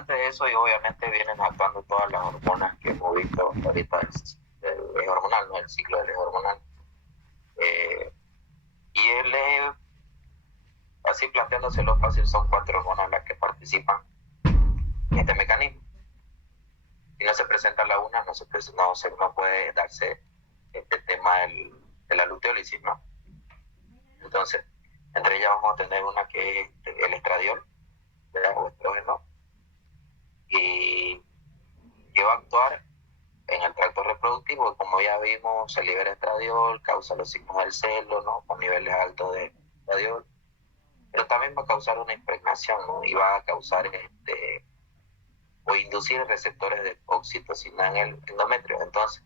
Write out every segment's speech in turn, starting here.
antes de eso, y obviamente vienen actuando todas las hormonas que hemos visto ahorita, el eje hormonal, ¿no? El ciclo del eje hormonal. Y él, así planteándoselo fácil, son 4 hormonas las que participan en este mecanismo. Si no se presenta la una, no puede darse este tema de la luteólisis, ¿no? Entonces, entre ellas vamos a tener una que es el estradiol, ¿verdad? O estrógeno, y que va a actuar en el tracto reproductivo. Como ya vimos, se libera estradiol, causa los signos del celo, ¿no? Con niveles altos de estradiol, pero también va a causar una impregnación, ¿no? Y va a causar o inducir receptores de oxitocina en el endometrio. Entonces,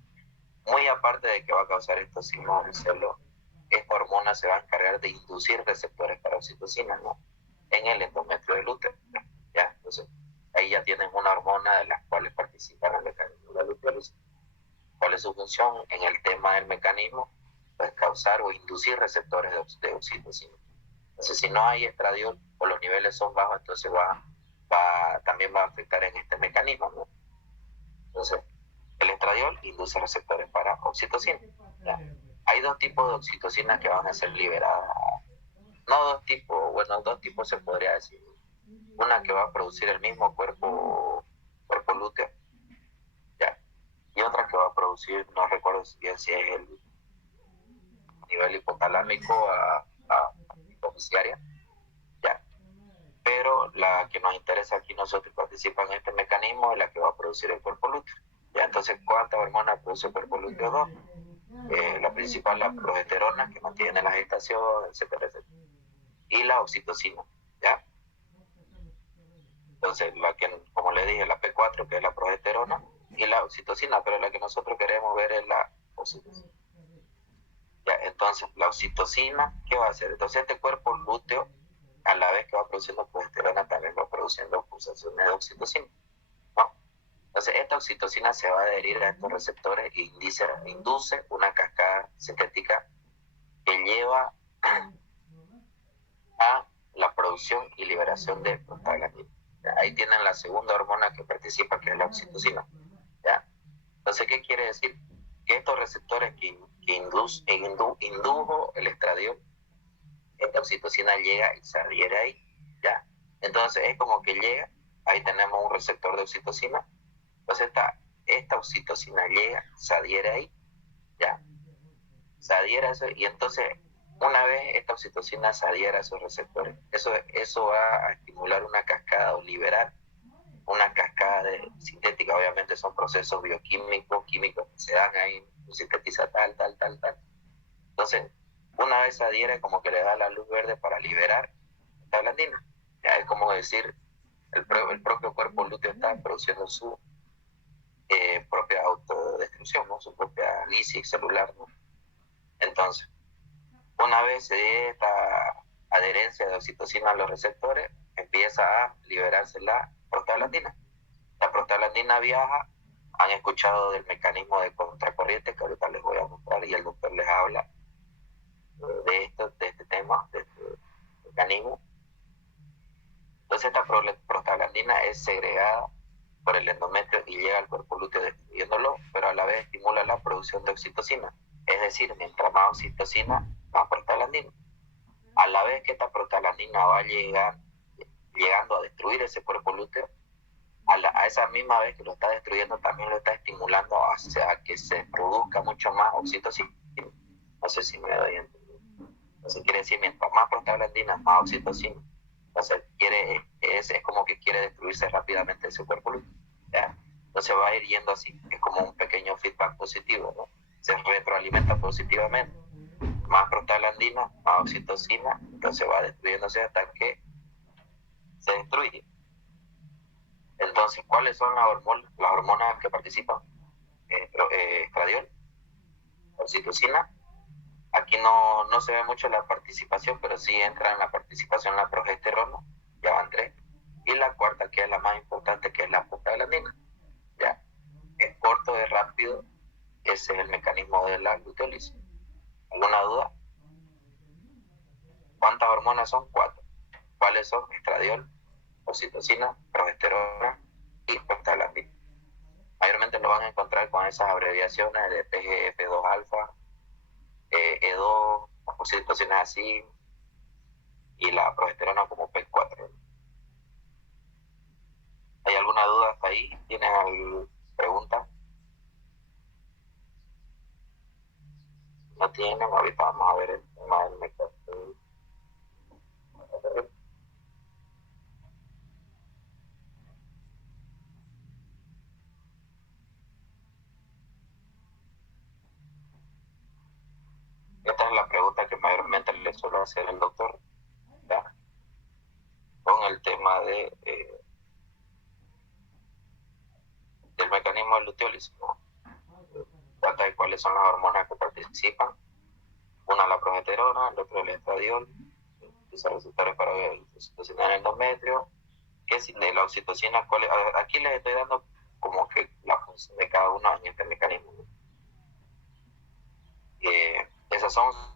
muy aparte de que va a causar estos signos del celo, esta hormona se va a encargar de inducir receptores para oxitocina, ¿no? En el endometrio del útero. ¿Ya? Entonces, ahí ya tienen una hormona de las cuales participan en el mecanismo de la luteólisis. ¿Cuál es su función en el tema del mecanismo? Pues causar o inducir receptores de oxitocina. Entonces, si no hay estradiol o los niveles son bajos, entonces también va a afectar en este mecanismo, ¿no? Entonces, el estradiol induce receptores para oxitocina. ¿Ya? Hay 2 tipos de oxitocina que van a ser liberadas. No 2 tipos, bueno, 2 tipos se podría decir. Una que va a producir el mismo cuerpo lúteo, ¿ya? Y otra que va a producir, no recuerdo bien si es el nivel hipotalámico a hipofisiaria, ¿ya? Pero la que nos interesa aquí nosotros participa en este mecanismo es la que va a producir el cuerpo lúteo. ¿Ya? Entonces, ¿cuántas hormonas produce el cuerpo lúteo? 2. La principal, la progesterona, que mantiene la gestación, etcétera, etcétera. Y la oxitocina, ¿ya? Entonces, la que, como le dije, la P4, que es la progesterona, y la oxitocina, pero la que nosotros queremos ver es la oxitocina. ¿Ya? Entonces, la oxitocina, ¿qué va a hacer? Entonces, este cuerpo lúteo, a la vez que va produciendo progesterona, también va produciendo pulsaciones de oxitocina, ¿no? Entonces, esta oxitocina se va a adherir a estos receptores e induce una cascada sintética que lleva a la producción y liberación de prostaglandina. Ahí tienen la segunda hormona que participa, que es la oxitocina. ¿Ya? Entonces, ¿qué quiere decir? Que estos receptores que indujo el estradiol, esta oxitocina llega y se adhiere ahí. ¿Ya? Entonces, es como que llega, ahí tenemos un receptor de oxitocina, entonces esta oxitocina llega, se adhiere ahí, ¿ya? Se adhiere a eso, y entonces una vez esta oxitocina se adhiere a esos receptores, eso va a estimular una cascada o liberar una cascada sintética. Obviamente son procesos bioquímicos, químicos que se dan ahí, sintetiza tal. Entonces, una vez se adhiere, como que le da la luz verde para liberar esta blandina. Ya es como decir, el propio cuerpo lúteo está produciendo su propia autodestrucción, ¿no? Su propia lisis celular, ¿no? Entonces, una vez se dé esta adherencia de oxitocina a los receptores, empieza a liberarse la prostaglandina. La prostaglandina viaja, han escuchado del mecanismo de contracorriente que ahorita les voy a mostrar, y el doctor les habla de este tema, de este mecanismo. Entonces, esta prostaglandina es segregada por el endometrio y llega al cuerpo lúteo destruyéndolo, pero a la vez estimula la producción de oxitocina. Es decir, mientras más oxitocina, más prostaglandina. A la vez que esta prostaglandina va llegando a destruir ese cuerpo lúteo, a esa misma vez que lo está destruyendo, también lo está estimulando hacia que se produzca mucho más oxitocina. No sé si me doy a entender. Entonces quiere decir, mientras más prostaglandina, más oxitocina. Entonces es como que quiere destruirse rápidamente ese cuerpo lúteo, ¿ya? Entonces va a ir yendo así, es como un pequeño feedback positivo, ¿no? Se retroalimenta positivamente. Más prostaglandina, más oxitocina, entonces va destruyéndose hasta que se destruye. Entonces, ¿cuáles son las hormonas que participan? Estradiol, oxitocina. Aquí no se ve mucho la participación, pero sí entra en la participación la progesterona, ya van 3. Y la cuarta, que es la más importante, que es la prostaglandina. Ya, es corto, es rápido, ese es el mecanismo de la luteólisis. ¿Alguna duda? ¿Cuántas hormonas son? 4. ¿Cuáles son? Estradiol, oxitocina, progesterona y prostaglandina. Mayormente lo van a encontrar con esas abreviaciones de TGF2 alfa, E2, oxitocina así, y la progesterona como P4. ¿Hay alguna duda hasta ahí? ¿Tienen alguna pregunta? ¿No tienen? Ahorita vamos a ver el tema del mecánico. Esta es la pregunta que mayormente le suele hacer el doctor, ¿ya? Con el tema del mecanismo de luteólisis, ¿no? Trata de cuáles son las hormonas que participan. Una la progesterona, el otro el estradiol, los receptores para la oxitocina en el endometrio, que es de la oxitocina. Aquí les estoy dando como que la función de cada uno en este mecanismo. Esas son.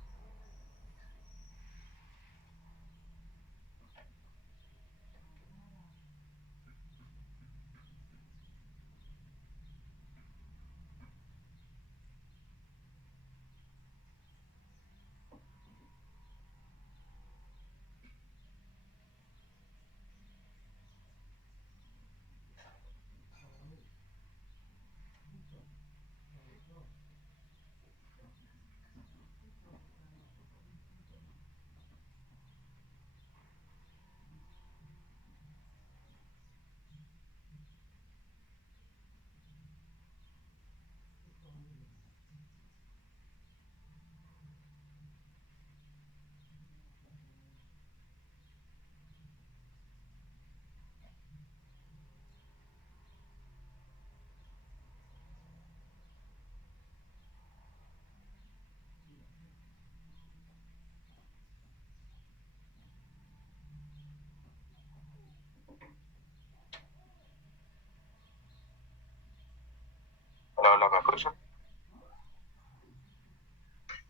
Hola, hola, ¿me escuchan?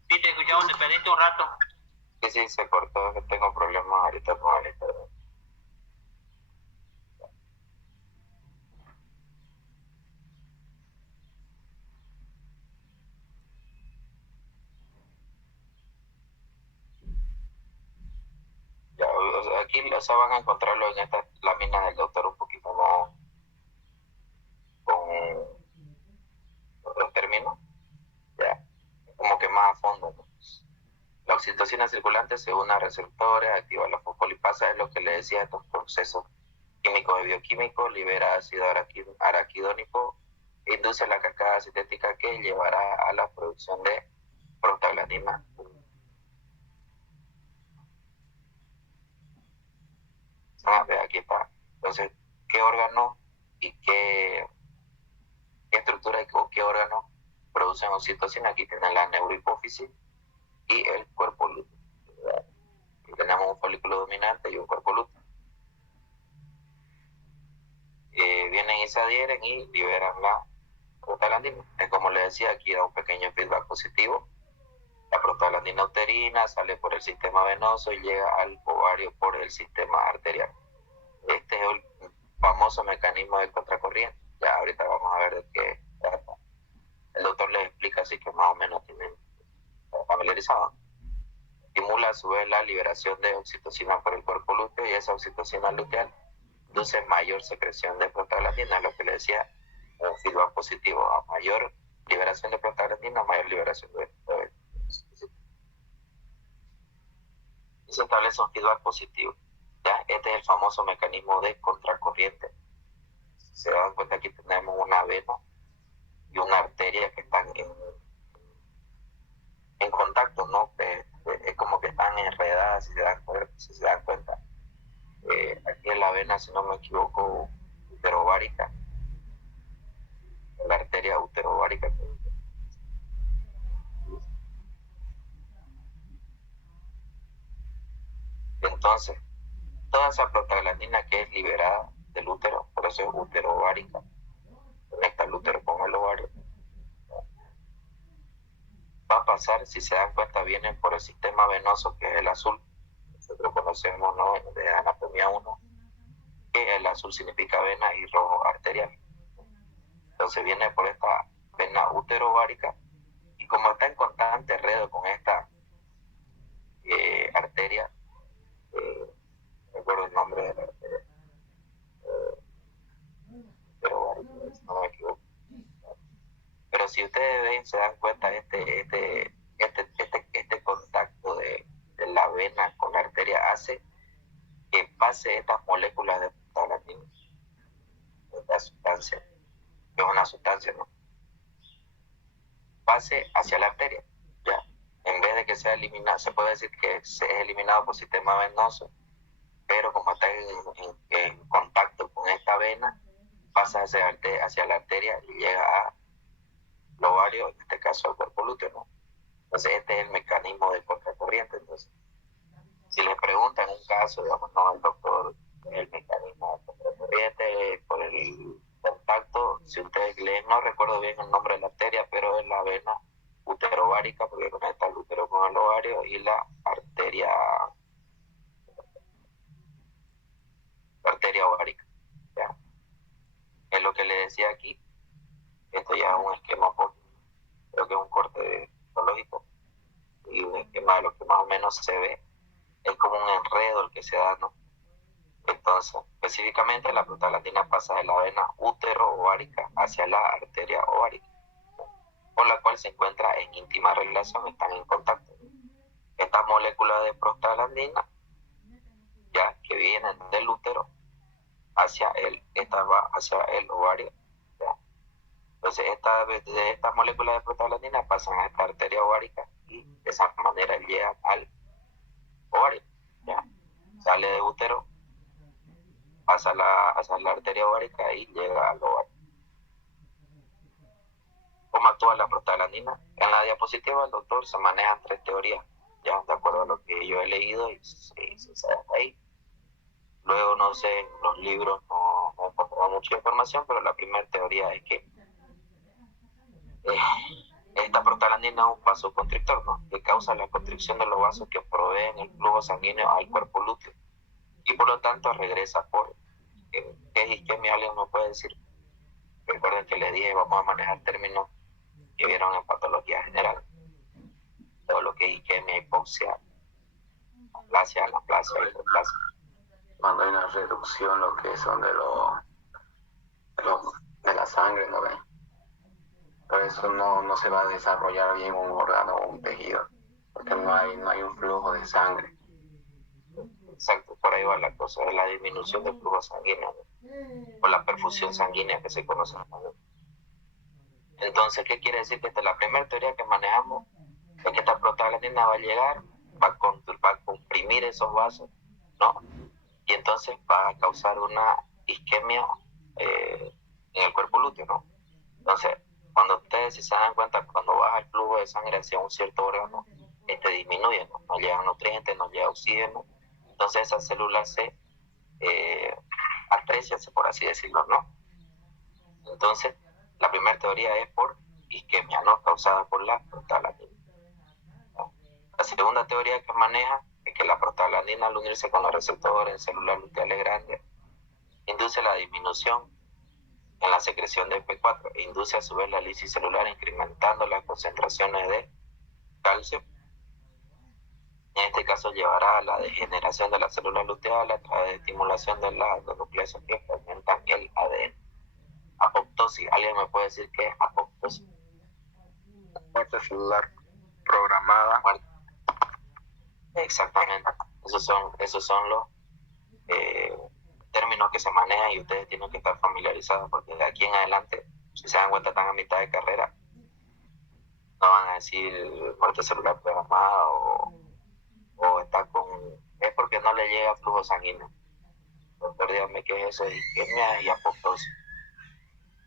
Sí, te escuchamos, te perdiste un rato. Sí, se cortó, tengo problemas ahorita con el internet. Ya, o sea, aquí van a encontrarlo en estas láminas del doctor un poquito más con otros términos, ya, como que más a fondo, ¿no? La oxitocina circulante se une a receptores, activa la fosfolipasa, es lo que le decía, estos procesos químicos y bioquímicos, libera ácido araquidónico, induce la cascada sintética que llevará a la producción de prostaglandina. Aquí está. Entonces, ¿qué órgano y qué estructura o qué órgano producen oxitocina? Aquí tienen la neurohipófisis y el cuerpo lúteo. Aquí tenemos un folículo dominante y un cuerpo lúteo. Vienen y se adhieren y liberan la prostaglandina. Es como les decía, aquí da un pequeño feedback positivo. La prostaglandina uterina sale por el sistema venoso y llega al ovario por el sistema arterial. Este es el famoso mecanismo de contracorriente. Ya ahorita vamos a ver de qué trata. El doctor les explica, así que más o menos tienen familiarizado. Estimula a su vez la liberación de oxitocina por el cuerpo lúteo y esa oxitocina luteal induce mayor secreción de prostaglandina, lo que le decía, un feedback positivo. A mayor liberación de prostaglandina, mayor liberación de y se establece un feedback positivo. ¿Ya? Este es el famoso mecanismo de contracorriente. Si se dan cuenta, aquí tenemos una vena y una arteria que están en contacto, ¿no? Es como que están enredadas, si se dan cuenta. Aquí en la vena, si no me equivoco, uterovárica, la arteria uterovárica. Entonces, toda esa prostaglandina que es liberada del útero, por eso es uterovárica, conecta el útero con el ovario, va a pasar, si se dan cuenta, vienen por el sistema venoso, que es el azul, nosotros conocemos, ¿no?, de anatomía 1, que el azul significa vena y rojo arterial. Entonces viene por esta vena útero-ovárica, y como está en constante enredo con esta arteria, no recuerdo el nombre de la arteria, útero-ovárica, si no me equivoco. Pero si ustedes ven, se dan cuenta, este contacto de la vena con la arteria hace que pase estas moléculas de prostaglandina, esta sustancia, que es una sustancia, ¿no? Pase hacia la arteria, ya. En vez de que sea eliminado, se puede decir que se es eliminado por sistema venoso, pero como está en contacto con esta vena, pasa hacia la arteria y llega a los ovarios, en este caso al cuerpo lúteo, ¿no? Entonces este es el mecanismo de contracorriente. Entonces, si les preguntan un caso, digamos, no, el doctor, el mecanismo de contracorriente por el contacto, si ustedes leen, no recuerdo bien el nombre de la arteria, pero es la vena uterovárica, porque conecta el útero con el ovario, y la arteria ovárica, ¿ya? Es lo que le decía aquí. Esto ya es un esquema, creo que es un corte histológico y un esquema de lo que más o menos se ve. Es como un enredo el que se da, ¿no? Entonces, específicamente la prostaglandina pasa de la vena útero-ovárica hacia la arteria ovárica, con la cual se encuentra en íntima relación, están en contacto. Estas moléculas de prostaglandina, ya que vienen del útero esta va hacia el ovario, ¿ya? Entonces estas moléculas de prostaglandina pasan a esta arteria ovárica y de esa manera llegan al ovario, ¿ya? Sale de útero, pasa hacia la arteria ovárica y llega al ovario. ¿Cómo actúa la prostaglandina? En la diapositiva del doctor se manejan 3 teorías, ya, de acuerdo a lo que yo he leído, y se sabe ahí. Luego, no sé, en los libros no encontrado mucha información, pero la primera teoría es que esta prostaglandina es un vasoconstrictor, ¿no? Que causa la constricción de los vasos que proveen el flujo sanguíneo al cuerpo lúteo, y por lo tanto regresa por ¿qué es isquemia? ¿Alguien me puede decir? Recuerden que les dije, vamos a manejar términos que vieron en patología general, todo lo que es isquemia, hipoxia, aplasia, anaplasia, hipoplasia. Cuando hay una reducción, lo que son de la sangre, ¿no ven? Por eso no se va a desarrollar bien un órgano o un tejido, porque no hay un flujo de sangre. Exacto, por ahí va la cosa, de la disminución del flujo sanguíneo, ¿no? O la perfusión sanguínea que se conoce. Entonces, ¿qué quiere decir? Que esta es la primera teoría que manejamos, es que esta prostaglandina va a llegar, va a comprimir esos vasos, ¿no? Y entonces va a causar una isquemia en el cuerpo lúteo, ¿no? Entonces, cuando ustedes, si se dan cuenta, cuando baja el flujo de sangre hacia un cierto órgano, disminuye, ¿no? No llegan nutrientes, no llega oxígeno. Entonces esas células se atrecian, por así decirlo, ¿no? Entonces, la primera teoría es por isquemia, ¿no? Causada por la prostaglandina. La segunda teoría que maneja es que la prostaglandina, al unirse con los receptores en células luteales grandes, induce la disminución en la secreción de P4 e induce a su vez la lisis celular, incrementando las concentraciones de calcio. En este caso llevará a la degeneración de las células luteales a través de estimulación de la nucleación que fragmentan el ADN. Apoptosis. ¿Alguien me puede decir qué es apoptosis? Muerte celular programada. Bueno, exactamente. Esos son los términos que se manejan y ustedes tienen que estar familiarizados, porque de aquí en adelante, si se dan cuenta, están a mitad de carrera, no van a decir muerte celular programada o está es porque no le llega flujo sanguíneo. Doctor, dígame qué es eso de isquemia y apoptosis.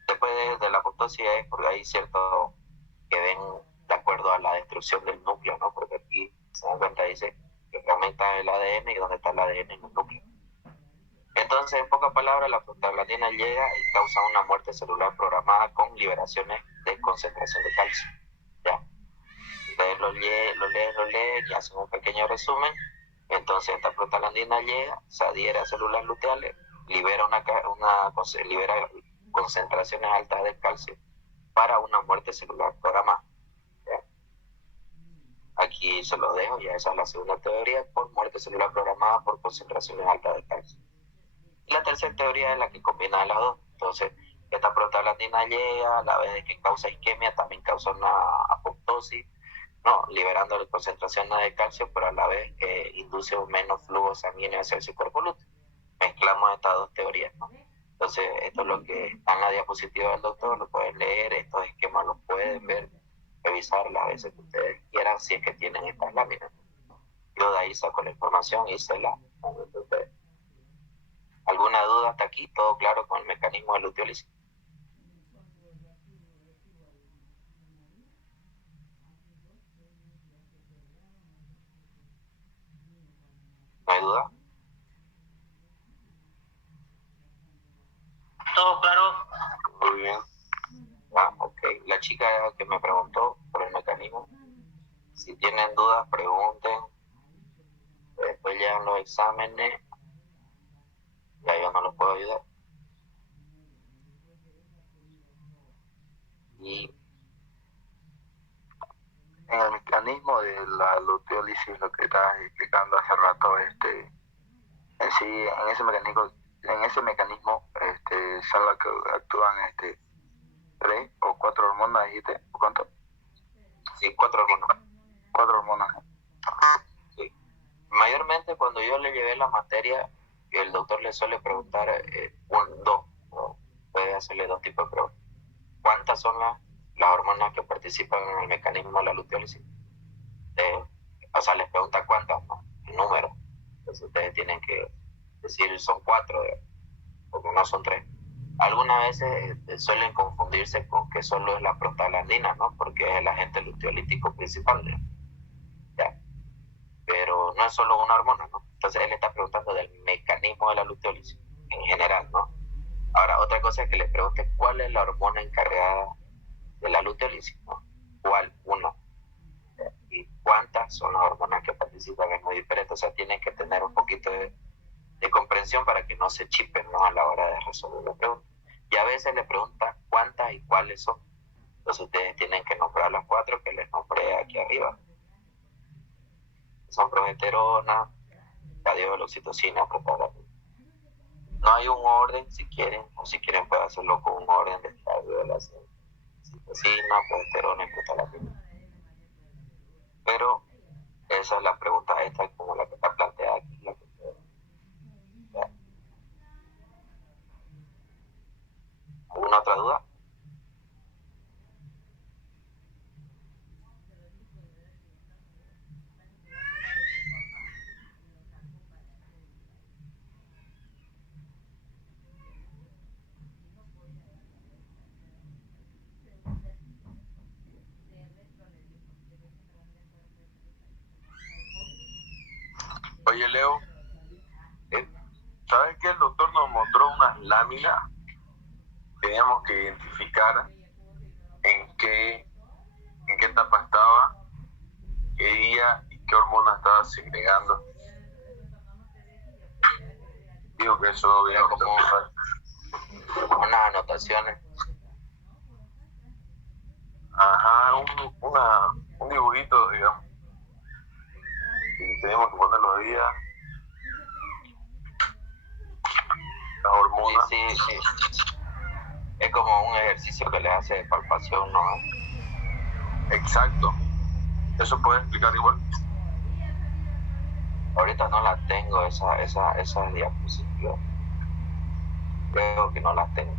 Después de la apoptosis es porque hay cierto que ven de acuerdo a la destrucción del núcleo, ¿no? Porque aquí se dan cuenta, dice que fragmenta el ADN y dónde está el ADN en el núcleo. Entonces, en pocas palabras, la prostaglandina llega y causa una muerte celular programada con liberaciones de concentración de calcio, ¿ya? Ustedes lo leen y hacen un pequeño resumen. Entonces esta prostaglandina llega, se adhiere a células luteales, libera concentraciones altas de calcio para una muerte celular programada. ¿Ya? Aquí se lo dejo, ya esa es la segunda teoría, por muerte celular programada por concentraciones altas de calcio. Y la tercera teoría es la que combina las dos. Entonces, esta prostaglandina llega, a la vez de que causa isquemia, también causa una apoptosis, no, liberando concentraciones de calcio, pero a la vez induce un menos flujo sanguíneo hacia su cuerpo lúteo. Mezclamos estas dos teorías, ¿no? Entonces, esto es lo que está en la diapositiva del doctor, lo pueden leer, estos esquemas los pueden ver, revisar las veces que ustedes quieran, si es que tienen estas láminas. Yo de ahí saco la información y se la pongo a ustedes. ¿Alguna duda hasta aquí? ¿Todo claro con el mecanismo de luteólisis? ¿No hay duda? Todo claro. Muy bien. Ok. La chica que me preguntó por el mecanismo, si tienen dudas, pregunten. Después llegan los exámenes. Ya yo no los puedo ayudar. Y en el mecanismo de la luteólisis, lo que estabas explicando hace rato, en sí, en ese mecanismo son las que actúan 3 o 4 hormonas, dijiste, ¿cuánto? sí, 4 hormonas. 4 hormonas. Sí. Mayormente cuando yo le llevé la materia, el doctor le suele preguntar dos, ¿no? Puede hacerle dos tipos de preguntas. ¿Cuántas son las hormonas que participan en el mecanismo de la luteólisis? O sea, les pregunta cuántas, ¿no? El número. Entonces ustedes tienen que decir son 4, porque no son 3. Algunas veces suelen confundirse con que solo es la prostaglandina, ¿no? Porque es el agente luteolítico principal, ¿no? ¿Ya? Pero no es solo una hormona, ¿no? Entonces él está preguntando del mecanismo de la luteólisis en general, ¿no? Ahora, otra cosa es que le pregunte cuál es la hormona encargada de la luteólisis, ¿no? ¿Cuál? Uno. Y cuántas son las hormonas que participan es muy diferente. O sea, tienen que tener un poquito de comprensión para que no se chipen, ¿no? A la hora de resolver la pregunta. Y a veces le pregunta cuántas y cuáles son. Entonces ustedes tienen que nombrar las 4 que les nombré aquí arriba. Son progesterona, estradiol, oxitocina, prostaglandina. No hay un orden, si quieren pueden hacerlo con un orden de estradiol, oxitocina, progesterona y prostaglandina. Pero esa es la pregunta, esta es como la que está planteada aquí. ¿Alguna otra duda? Oye, Leo, ¿sabes que el doctor nos mostró unas láminas? Teníamos que identificar en qué etapa estaba, qué día y qué hormona estaba segregando. Digo que eso viene como unas anotaciones. Ajá, un dibujito, digamos. Y tenemos que poner los días, las hormonas. Sí. Es como un ejercicio que le hace de palpación, ¿no? Exacto. ¿Eso puedes explicar igual? Ahorita no las tengo, esas diapositivas. Creo que no las tengo.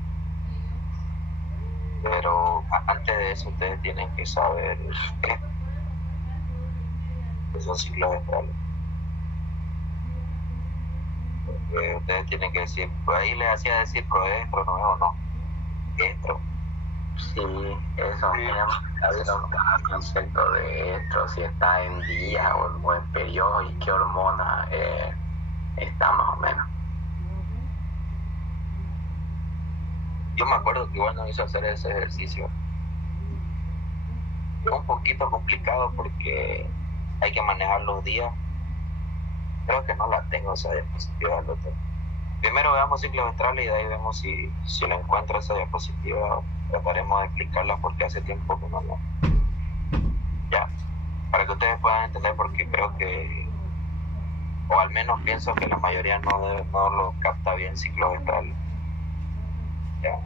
Pero antes de eso ustedes tienen que saber que son ciclos estrales. Porque ustedes tienen que decir, pues ahí les hacía decir proestro, ¿no? O no. Estro. Sí, eso, tenemos que saber el concepto de esto, si está en día o en periodo y qué hormona está más o menos. Yo me acuerdo que igual nos hizo hacer ese ejercicio. Es un poquito complicado porque hay que manejar los días. Creo que no la tengo esa diapositiva del doctor. Primero veamos ciclos estrales y de ahí vemos si lo encuentro esa diapositiva. Trataremos de explicarla porque hace tiempo que no. Ya, para que ustedes puedan entender, porque creo que, o al menos pienso que la mayoría no lo capta bien ciclos estrales. Ya,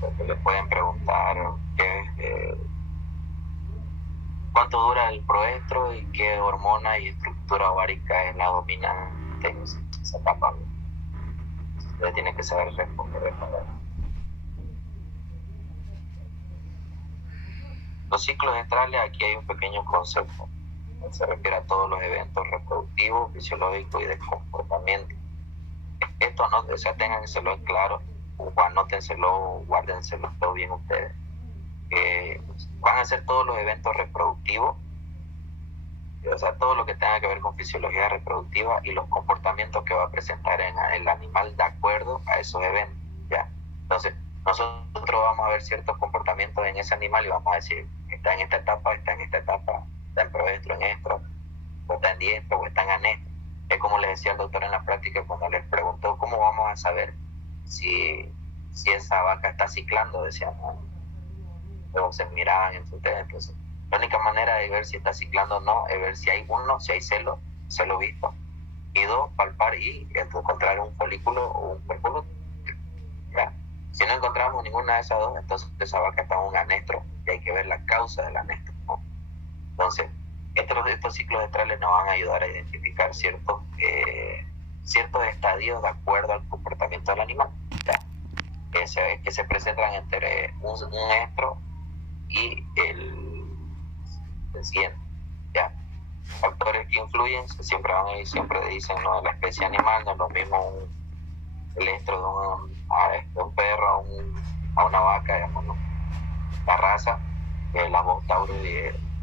porque les pueden preguntar cuánto dura el proestro y qué hormona y estructura ovárica es la dominante en esa etapa. Ustedes tienen que saber responder. Los ciclos estrales, aquí hay un pequeño concepto. Se refiere a todos los eventos reproductivos, fisiológicos y de comportamiento. Esto no, o sea, ténganselo en claro, o anótenselo, guárdenselo todo bien ustedes. Van a ser todos los eventos reproductivos, o sea, todo lo que tenga que ver con fisiología reproductiva y los comportamientos que va a presentar en el animal de acuerdo a esos eventos, ¿ya? Entonces, nosotros vamos a ver ciertos comportamientos en ese animal y vamos a decir, está en esta etapa, está en proestro, en estro, o está en diestro, o está en anestro. Es como les decía el doctor en la práctica cuando les preguntó, ¿cómo vamos a saber si esa vaca está ciclando? Decían, ¿no? Luego se miraban en su test. Entonces, la única manera de ver si está ciclando o no es ver si hay celo visto, y dos, palpar y encontrar un folículo o un cuerpo lúteo. ¿Ya? Si no encontramos ninguna de esas dos, entonces esa vaca está en un anestro y hay que ver la causa del anestro, ¿no? Entonces, estos ciclos estrales nos van a ayudar a identificar ciertos estadios de acuerdo al comportamiento del animal, ¿ya? Que se presentan entre un estro y el siguiente, ¿ya? Factores que influyen siempre van a ir, siempre dicen, ¿no? La especie animal no es lo mismo el estro de un perro a una vaca, digamos, ¿no? La raza, la voz tauro,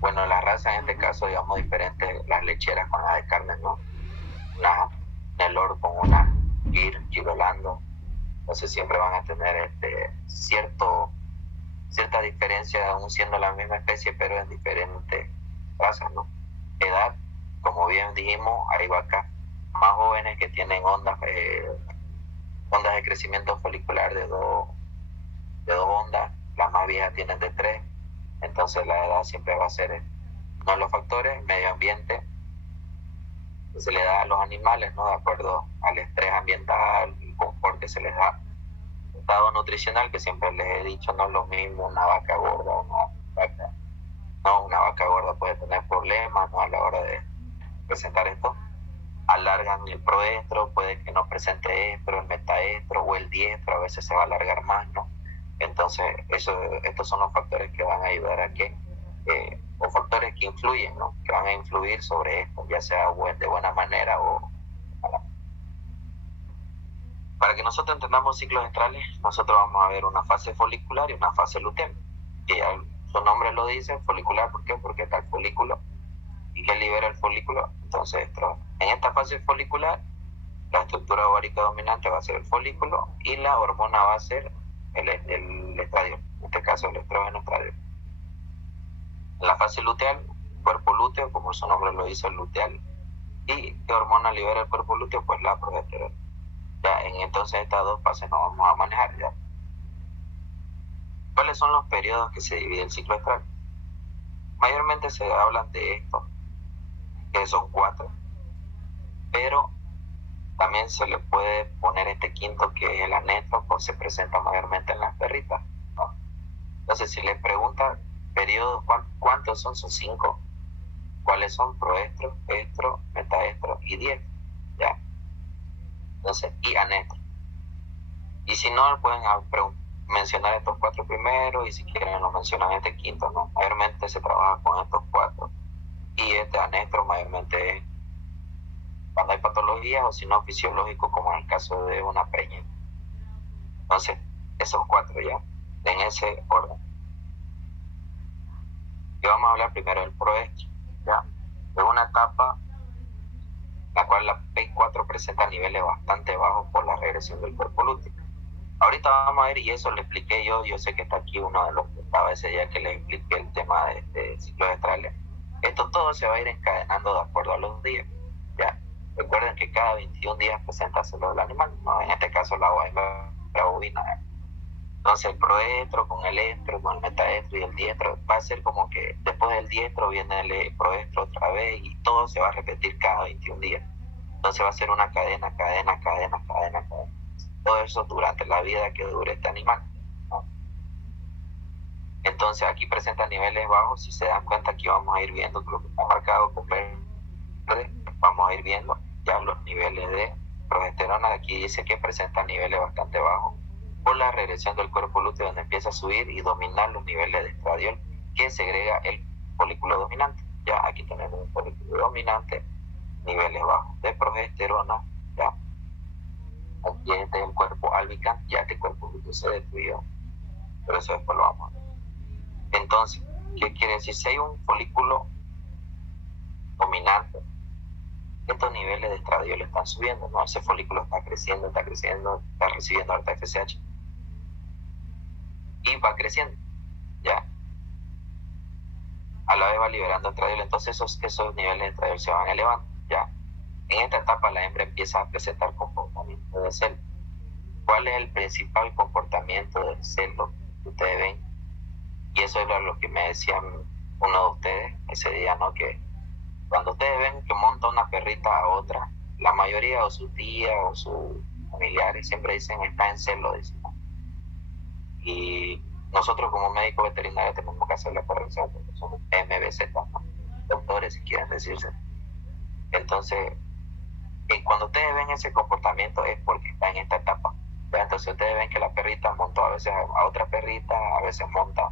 bueno, la raza en este caso, digamos, diferentes, las lecheras con las de carne, ¿no? Una Nelor con una Girolando, entonces siempre van a tener cierta diferencia, aún siendo la misma especie, pero en diferentes razas, ¿no? Edad, como bien dijimos, hay vacas más jóvenes que tienen ondas de crecimiento folicular de dos ondas, las más viejas tienen de 3, entonces la edad siempre va a ser uno de los factores. Medio ambiente, que se le da a los animales, ¿no? De acuerdo al estrés ambiental, el confort que se les da. Estado nutricional, que siempre les he dicho, no es lo mismo una vaca gorda o una vaca gorda puede tener problemas, ¿no? A la hora de presentar esto, alargan el proestro, puede que no presente estro, el metaestro o el diestro, a veces se va a alargar más, ¿no? Entonces, estos son los factores que van a ayudar a que, o factores que influyen, ¿no? Que van a influir sobre esto, ya sea de buena manera o mala. Para que nosotros entendamos ciclos estrales, nosotros vamos a ver una fase folicular y una fase luteal. Y ya su nombre lo dice, folicular, ¿por qué? Porque está el folículo. ¿Y qué libera el folículo? Entonces, en esta fase folicular, la estructura ovárica dominante va a ser el folículo y la hormona va a ser el estradiol, en este caso el estrógeno estradiol. En la fase luteal, cuerpo lúteo, como su nombre lo dice, el luteal. ¿Y qué hormona libera el cuerpo lúteo? Pues la progesterona. Ya, entonces estas dos fases nos vamos a manejar, ya. ¿Cuáles son los periodos que se divide el ciclo estral? Mayormente se hablan de esto, que son 4, pero también se le puede poner este quinto, que es el anestro, pues se presenta mayormente en las perritas, ¿no? Entonces, si les preguntan periodos, ¿cuántos son? Son 5. ¿Cuáles son? Proestro, estro, metaestro y diestro, ¿ya? Entonces, y anestro. Y si no, pueden mencionar estos 4 primeros, y si quieren lo mencionan este quinto, ¿no? Mayormente se trabaja con estos 4. Y este anestro mayormente es cuando hay patologías, o si no, fisiológico, como en el caso de una preña. Entonces, esos 4 ya, en ese orden. Y vamos a hablar primero del proestro, ya. Es una etapa la cual la P4 presenta niveles bastante bajos por la regresión del cuerpo lúteo. Ahorita vamos a ver, y eso lo expliqué yo sé que está aquí uno de los que estaba ese día que les expliqué el tema de ciclos estrales. Esto todo se va a ir encadenando de acuerdo a los días, ¿ya? Recuerden que cada 21 días presenta celos del animal, ¿no? En este caso la hembra bovina. Entonces el proestro con el estro, con el metaestro y el diestro, va a ser como que después del diestro viene el proestro otra vez y todo se va a repetir cada 21 días. Entonces va a ser una cadena. Todo eso durante la vida que dure este animal, ¿no? Entonces aquí presenta niveles bajos. Si se dan cuenta, aquí vamos a ir viendo lo que está marcado con verde, vamos a ir viendo ya los niveles de progesterona. Aquí dice que presenta niveles bastante bajos por la regresión del cuerpo lúteo, donde empieza a subir y dominar los niveles de estradiol que segrega el folículo dominante. Ya aquí tenemos un folículo dominante, niveles bajos de progesterona, ya aquí este es el cuerpo albicans, ya que el cuerpo lúteo se destruyó, pero eso después lo vamos a ver. Entonces, ¿qué quiere decir? Si hay un folículo dominante, estos niveles de estradiol están subiendo, ¿no? Ese folículo está creciendo, está recibiendo alta FSH y va creciendo, ya. A la vez va liberando estradiol, entonces esos niveles de estradiol se van elevando, ya. En esta etapa la hembra empieza a presentar comportamiento de celo. ¿Cuál es el principal comportamiento del celo que ustedes ven? Y eso era lo que me decían uno de ustedes ese día, ¿no? Que cuando ustedes ven que monta una perrita a otra, la mayoría o su tía o sus familiares siempre dicen está en celo, dicen, ¿no? Y nosotros como médicos veterinarios tenemos que hacer la corrección porque somos MBZ, ¿no? Doctores si quieren decirse. Entonces, cuando ustedes ven ese comportamiento es porque está en esta etapa. Entonces ustedes ven que la perrita montó a veces a otra perrita, a veces monta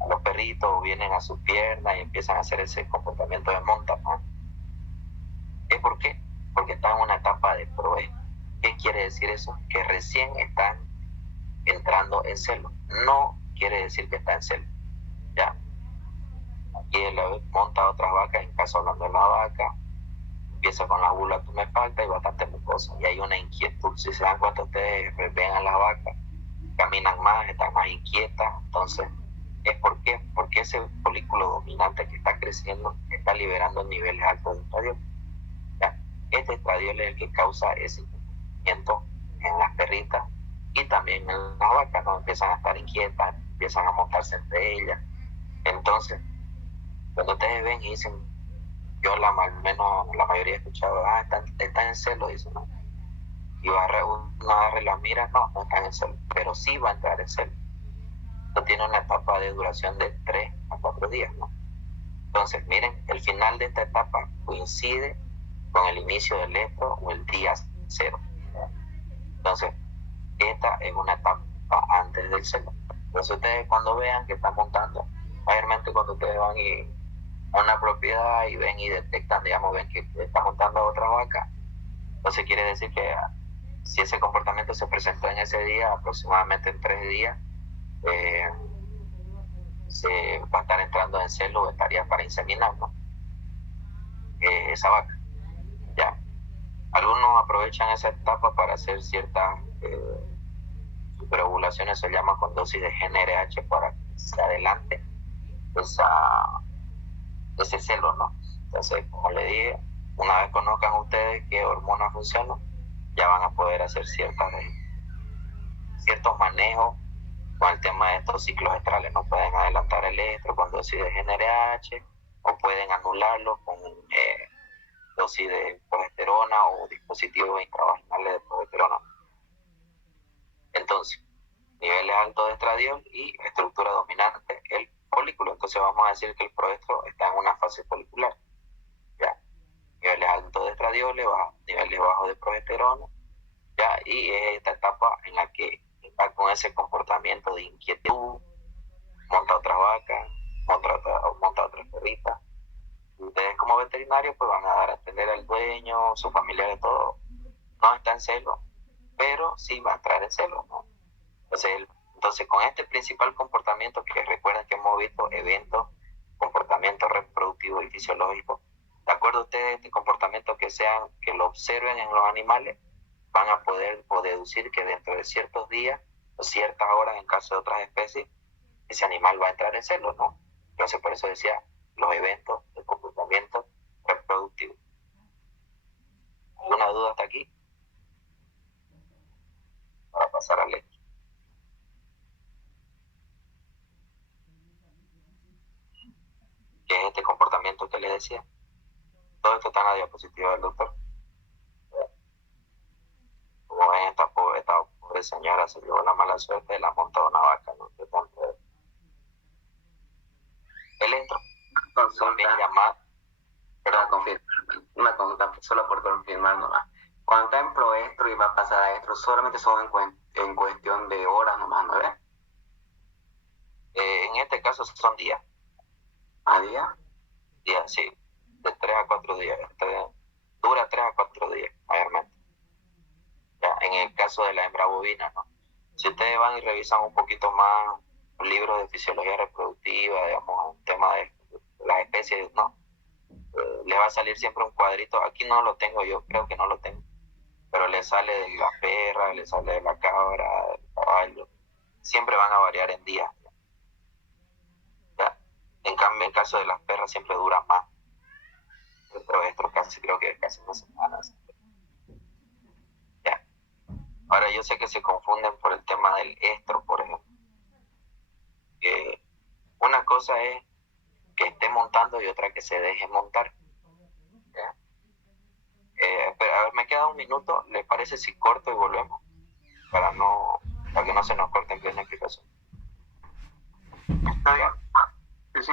a los perritos, vienen a sus piernas y empiezan a hacer ese comportamiento de monta, ¿no? ¿Es por qué? Porque están en una etapa de proe. ¿Qué quiere decir eso? Que recién están entrando en celo. No quiere decir que está en celo, ¿ya? Aquí él monta a otras vacas, en caso hablando de la vaca, empieza con la bula tumefacta y bastante mucosa. Y hay una inquietud. Si se dan cuenta, ustedes ven a las vacas, caminan más, están más inquietas. Entonces, ¿es por qué? Porque ese folículo dominante que está creciendo está liberando niveles altos de estradiol. ¿Ya? Este estradiol es el que causa ese incumplimiento en las perritas y también en las vacas, ¿no? Empiezan a estar inquietas, empiezan a montarse entre ellas. Entonces, cuando ustedes ven y dicen, yo al menos la mayoría he escuchado, está en celo, dicen, ¿no? Y uno agarra y la mira, no están en celo, pero sí va a entrar en celo. Esto tiene una etapa de duración de 3 a 4 días, ¿no? Entonces, miren, el final de esta etapa coincide con el inicio del estro o el día 0. Entonces, esta es una etapa antes del celo. Entonces, ustedes cuando vean que están montando, mayormente cuando ustedes van a una propiedad y ven y detectan, digamos, ven que está montando a otra vaca, entonces quiere decir que si ese comportamiento se presentó en ese día, aproximadamente en 3 días, se va a estar entrando en celo, estaría para inseminar, ¿no? Esa vaca, ¿ya? Algunos aprovechan esa etapa para hacer ciertas superovulaciones, se llama con dosis de GnRH para que se adelante ese celo, ¿no? Entonces, como le dije, una vez conozcan ustedes qué hormonas funcionan, ya van a poder hacer ciertos manejos con el tema de estos ciclos estrales, ¿no? Pueden adelantar el estro con dosis de GnRH o pueden anularlo con dosis de progesterona o dispositivos intravaginales de progesterona. Entonces, niveles altos de estradiol y estructura dominante, el folículo. Entonces vamos a decir que el proestro está en una fase folicular, ¿ya? Niveles altos de estradiol, niveles bajos de progesterona, ¿ya? Y es esta etapa en la que está con ese comportamiento de inquietud, monta otras vacas, monta otras perritas. Ustedes como veterinarios pues van a dar a entender al dueño, su familia, de todo, no está en celo, pero sí va a entrar en celo, ¿no? Entonces con este principal comportamiento, que recuerden que hemos visto eventos, comportamientos reproductivos y fisiológicos, de acuerdo a ustedes, este comportamiento que lo observen en los animales, van a poder deducir que dentro de ciertos días o ciertas horas, en caso de otras especies, ese animal va a entrar en celo, ¿no? Entonces por eso decía los eventos de comportamiento reproductivo. ¿Alguna duda hasta aquí? Para pasar al estro. ¿Qué es este comportamiento que les decía? Todo esto está en la diapositiva del doctor. Como ven, esta pobre señora se llevó la mala suerte de la monta de una vaca, ¿no? El estro también llamado, una consulta solo por confirmar nomás. Cuando está en proestro y va a pasar a estro, solamente son en cuestión de horas nomás, ¿no ves? en este caso son días. ¿A día? Días, sí, de 3 a 4 días. Dura 3 a 4 días, mayormente. Ya, en el caso de la hembra bovina, ¿no? Si ustedes van y revisan un poquito más libros de fisiología reproductiva, digamos, un tema de las especies, ¿no? Le va a salir siempre un cuadrito. Aquí no lo tengo, yo creo que no lo tengo, pero le sale de la perra, le sale de la cabra, del caballo. Siempre van a variar en días. ¿Ya? En cambio, en caso de las perras siempre dura más. Esto casi, creo que casi una semana. ¿Ya? Ahora yo sé que se confunden por el tema del estro, por ejemplo. Una cosa es que esté montando y otra que se deje montar. ¿Ya? Pero, a ver, me queda un minuto, ¿le parece si corto y volvemos? Para que no se nos corte en plena explicación. Está bien. Sí, sí.